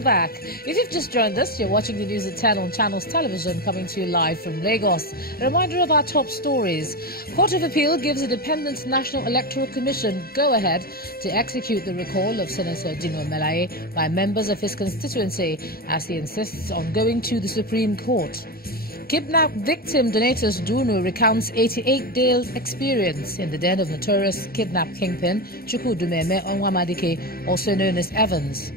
Welcome back. If you've just joined us, you're watching the news at 10 on Channels Television, coming to you live from Lagos. A reminder of our top stories. Court of Appeal gives Independent National Electoral Commission go-ahead to execute the recall of Senator Dino Melaye by members of his constituency as he insists on going to the Supreme Court. Kidnapped victim Donatus Dunu recounts 88-day experience in the den of notorious kidnap kingpin Chukwudumeme Onwamadike, also known as Evans.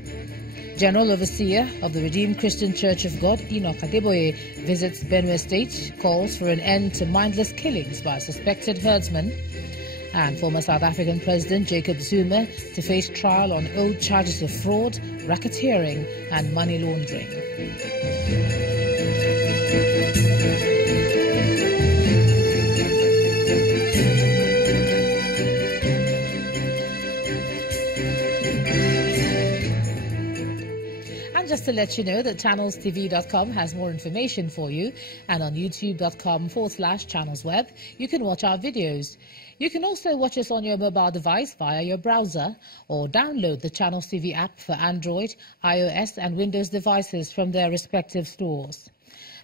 General Overseer of the Redeemed Christian Church of God, Enoch Adeboye, visits Benue State, calls for an end to mindless killings by suspected herdsmen. And former South African President Jacob Zuma to face trial on old charges of fraud, racketeering and money laundering. Just to let you know that channelstv.com has more information for you, and on youtube.com/channelsweb, you can watch our videos. You can also watch us on your mobile device via your browser or download the Channels TV app for Android, iOS and Windows devices from their respective stores.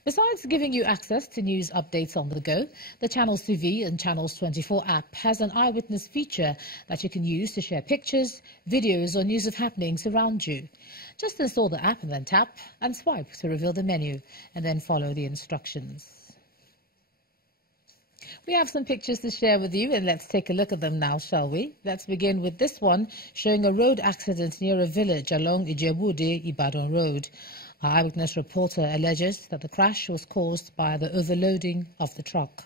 Besides giving you access to news updates on the go, the Channels TV and Channels 24 app has an eyewitness feature that you can use to share pictures, videos or news of happenings around you. Just install the app and then tap and swipe to reveal the menu and then follow the instructions. We have some pictures to share with you and let's take a look at them now, shall we? Let's begin with this one showing a road accident near a village along Ijebu-Ode-Ibadan Road. Our eyewitness reporter alleges that the crash was caused by the overloading of the truck.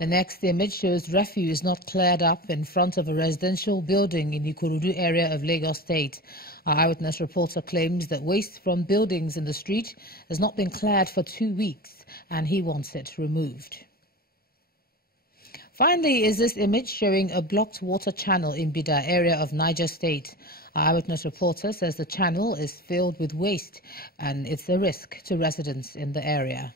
The next image shows refuse not cleared up in front of a residential building in Ikorodu area of Lagos State. Our eyewitness reporter claims that waste from buildings in the street has not been cleared for 2 weeks and he wants it removed. Finally is this image showing a blocked water channel in Bida area of Niger State. Our eyewitness reporter says the channel is filled with waste and it's a risk to residents in the area.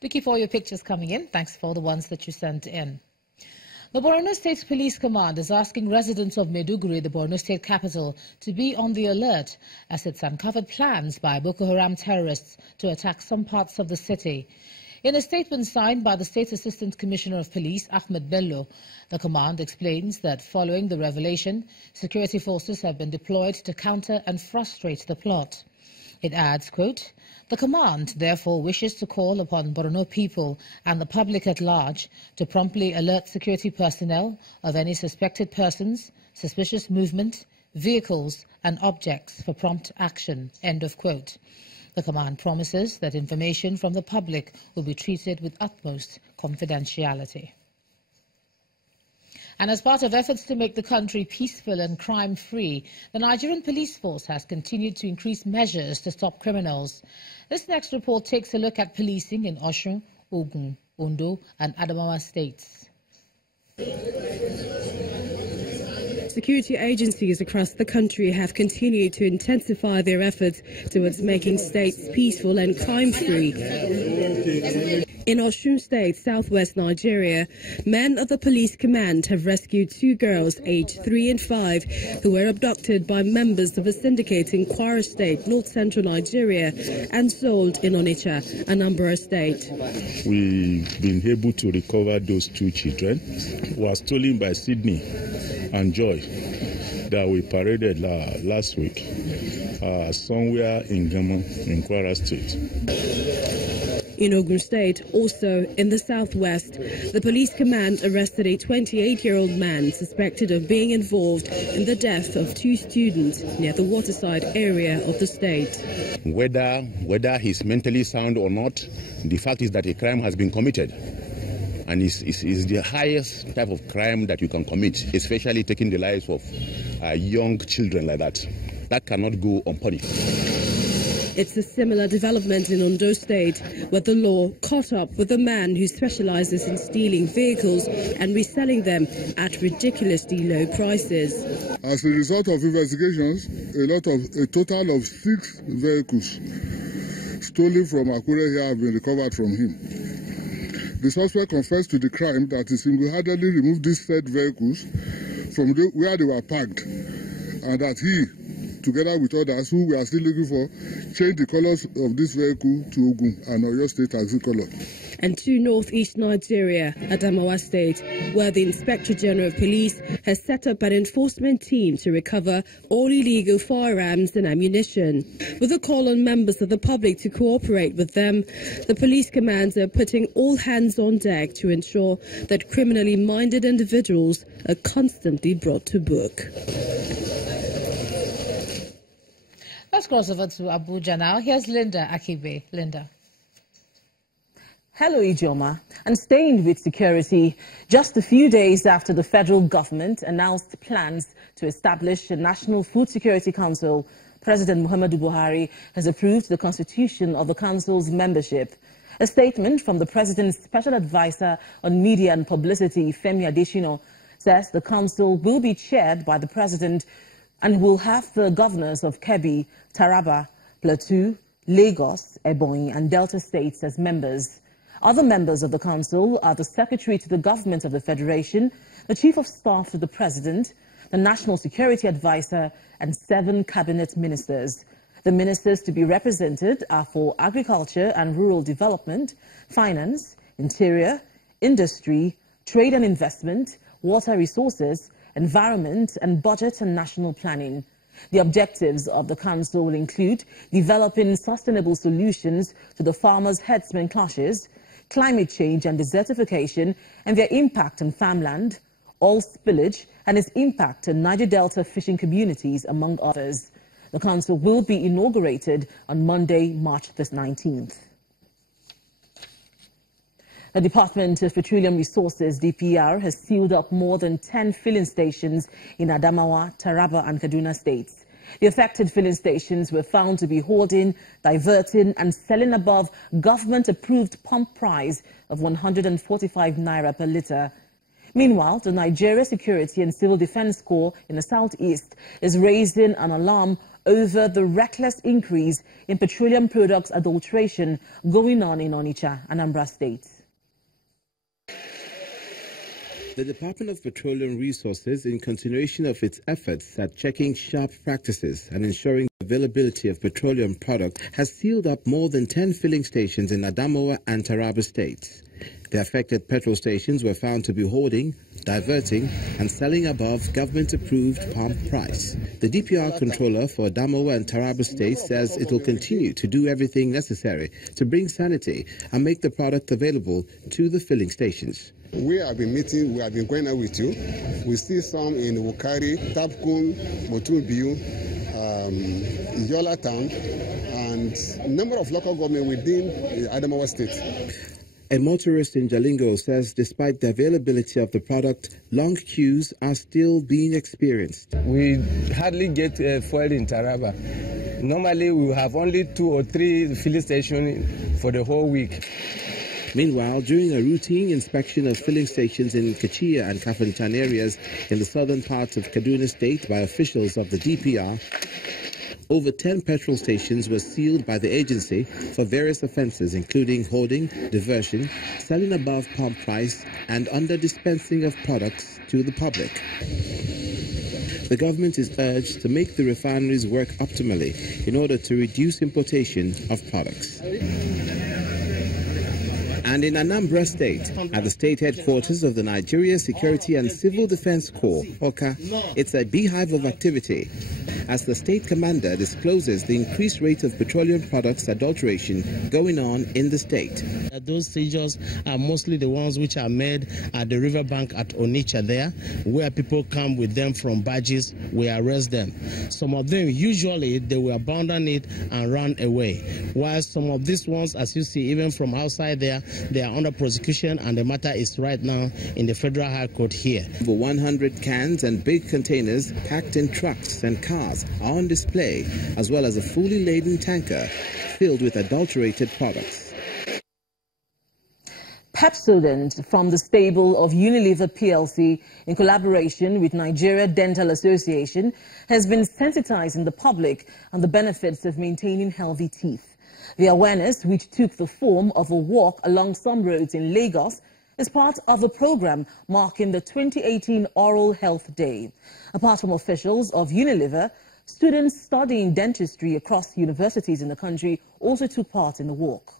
Do keep all your pictures coming in. Thanks for the ones that you sent in. The Borno State Police Command is asking residents of Maiduguri, the Borno State capital, to be on the alert as it's uncovered plans by Boko Haram terrorists to attack some parts of the city. In a statement signed by the State Assistant Commissioner of Police, Ahmed Bello, the command explains that following the revelation, security forces have been deployed to counter and frustrate the plot. It adds, quote, "The command therefore wishes to call upon Borno people and the public at large to promptly alert security personnel of any suspected persons, suspicious movement, vehicles and objects for prompt action," end of quote. The command promises that information from the public will be treated with utmost confidentiality. And as part of efforts to make the country peaceful and crime-free, the Nigerian police force has continued to increase measures to stop criminals. This next report takes a look at policing in Osun, Ogun, Ondo and Adamawa states. Security agencies across the country have continued to intensify their efforts towards making states peaceful and crime-free. In Osun State, southwest Nigeria, men of the police command have rescued 2 girls aged 3 and 5 who were abducted by members of a syndicate in Kwara State, north-central Nigeria, and sold in Onitsha, Anambra State. We've been able to recover those 2 children who were stolen by Sydney and Joy that we paraded last week somewhere in Gama, in Kwara State. In Ogun State, also in the southwest, the police command arrested a 28-year-old man suspected of being involved in the death of 2 students near the waterside area of the state. Whether he's mentally sound or not, the fact is that a crime has been committed. And it's the highest type of crime that you can commit, especially taking the lives of young children like that. That cannot go unpunished. It's a similar development in Ondo State, where the law caught up with a man who specializes in stealing vehicles and reselling them at ridiculously low prices. As a result of investigations, a total of 6 vehicles stolen from Akure here have been recovered from him. The suspect confessed to the crime that he single-handedly removed these said vehicles from where they were parked and that he, together with others who we are still looking for, changed the colors of this vehicle to Ogun and Oyo State taxi color. And to northeast Nigeria, Adamawa State, where the Inspector General of Police has set up an enforcement team to recover all illegal firearms and ammunition. With a call on members of the public to cooperate with them, the police commands are putting all hands on deck to ensure that criminally minded individuals are constantly brought to book. Let's cross over to Abuja now. Here's Linda Akibe. Linda. Hello, Ijoma. And staying with security, just a few days after the federal government announced plans to establish a National Food Security Council, President Muhammadu Buhari has approved the constitution of the council's membership. A statement from the president's special advisor on media and publicity, Femi Adesina, says the council will be chaired by the president and will have the governors of Kebbi, Taraba, Pt.2, Lagos, Ebonyi and Delta states as members. Other members of the council are the Secretary to the Government of the Federation, the Chief of Staff to the President, the National Security Advisor, and 7 cabinet ministers. The ministers to be represented are for Agriculture and Rural Development, Finance, Interior, Industry, Trade and Investment, Water Resources, Environment, and Budget and National Planning. The objectives of the council will include developing sustainable solutions to the farmers-herdsmen clashes, climate change and desertification and their impact on farmland, oil spillage and its impact on Niger Delta fishing communities, among others. The council will be inaugurated on Monday, March the 19th. The Department of Petroleum Resources, DPR, has sealed up more than 10 filling stations in Adamawa, Taraba and Kaduna states. The affected filling stations were found to be hoarding, diverting and selling above government-approved pump price of 145 naira per litre. Meanwhile, the Nigeria Security and Civil Defense Corps in the southeast is raising an alarm over the reckless increase in petroleum products adulteration going on in Onitsha, Anambra State. The Department of Petroleum Resources, in continuation of its efforts at checking sharp practices and ensuring availability of petroleum products, has sealed up more than 10 filling stations in Adamawa and Taraba states. The affected petrol stations were found to be hoarding, diverting and selling above government-approved pump price. The DPR controller for Adamawa and Taraba states says it will continue to do everything necessary to bring sanity and make the product available to the filling stations. We have been meeting, we have been going out with you. We see some in Wukari, Tapkun, Motumbiu, Yola Town, and a number of local government within Adamawa State. A motorist in Jalingo says despite the availability of the product, long queues are still being experienced. We hardly get fuel in Taraba. Normally we have only 2 or 3 filling stations for the whole week. Meanwhile, during a routine inspection of filling stations in Kachia and Kafanchan areas in the southern parts of Kaduna State by officials of the DPR, over 10 petrol stations were sealed by the agency for various offences, including hoarding, diversion, selling above pump price, and under-dispensing of products to the public. The government is urged to make the refineries work optimally in order to reduce importation of products. And in Anambra State, at the state headquarters of the Nigeria Security and Civil Defense Corps, OCA, it's a beehive of activity as the state commander discloses the increased rate of petroleum products adulteration going on in the state. Those seizures are mostly the ones which are made at the riverbank at Onitsha there, where people come with them from barges, we arrest them. Some of them, usually, they will abandon it and run away, while some of these ones, as you see, even from outside there, they are under prosecution and the matter is right now in the Federal High Court here. Over 100 cans and big containers packed in trucks and cars are on display, as well as a fully laden tanker filled with adulterated products. Pepsodent from the stable of Unilever PLC, in collaboration with Nigeria Dental Association, has been sensitizing the public on the benefits of maintaining healthy teeth. The awareness, which took the form of a walk along some roads in Lagos, is part of a program marking the 2018 Oral Health Day. Apart from officials of Unilever, students studying dentistry across universities in the country also took part in the walk.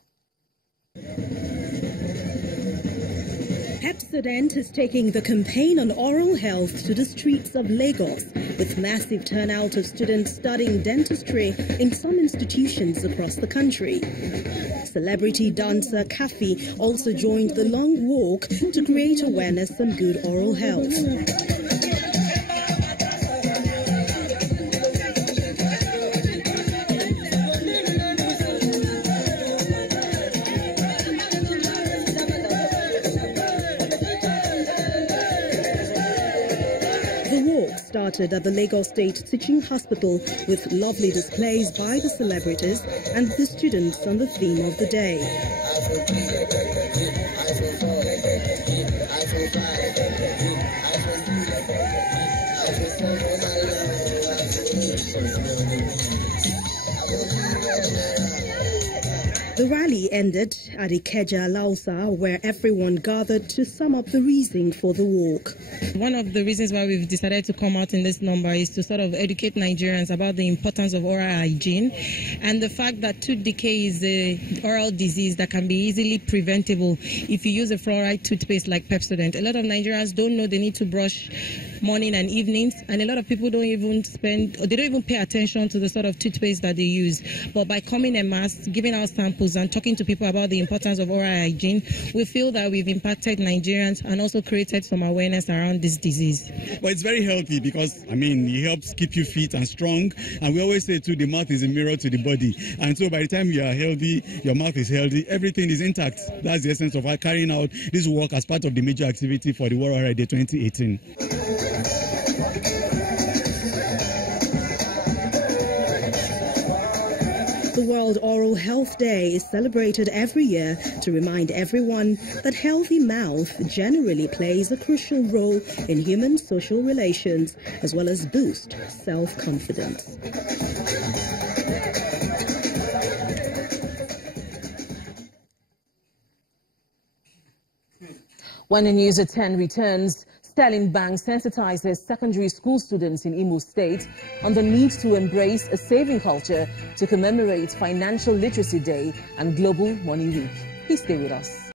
Pepsodent is taking the campaign on oral health to the streets of Lagos, with massive turnout of students studying dentistry in some institutions across the country. Celebrity dancer Kafi also joined the long walk to create awareness on good oral health. Started at the Lagos State Teaching Hospital with lovely displays by the celebrities and the students on the theme of the day. The rally ended at Ikeja Lausa, where everyone gathered to sum up the reason for the walk. One of the reasons why we've decided to come out in this number is to sort of educate Nigerians about the importance of oral hygiene and the fact that tooth decay is an oral disease that can be easily preventable if you use a fluoride toothpaste like Pepsodent. A lot of Nigerians don't know they need to brush morning and evenings, and a lot of people don't even pay attention to the sort of toothpaste that they use. But by coming en masse, giving out samples and talking to people about the importance of oral hygiene, we feel that we've impacted Nigerians and also created some awareness around this disease. But it's very healthy because, it helps keep you fit and strong. And we always say, too, the mouth is a mirror to the body. And so by the time you are healthy, your mouth is healthy, everything is intact. That's the essence of our carrying out this work as part of the major activity for the World Health Day 2018. The World Oral Health Day is celebrated every year to remind everyone that healthy mouth generally plays a crucial role in human social relations, as well as boost self-confidence. When the News at 10 returns, Sterling Bank sensitizes secondary school students in Imo State on the need to embrace a saving culture to commemorate Financial Literacy Day and Global Money Week. Please stay with us.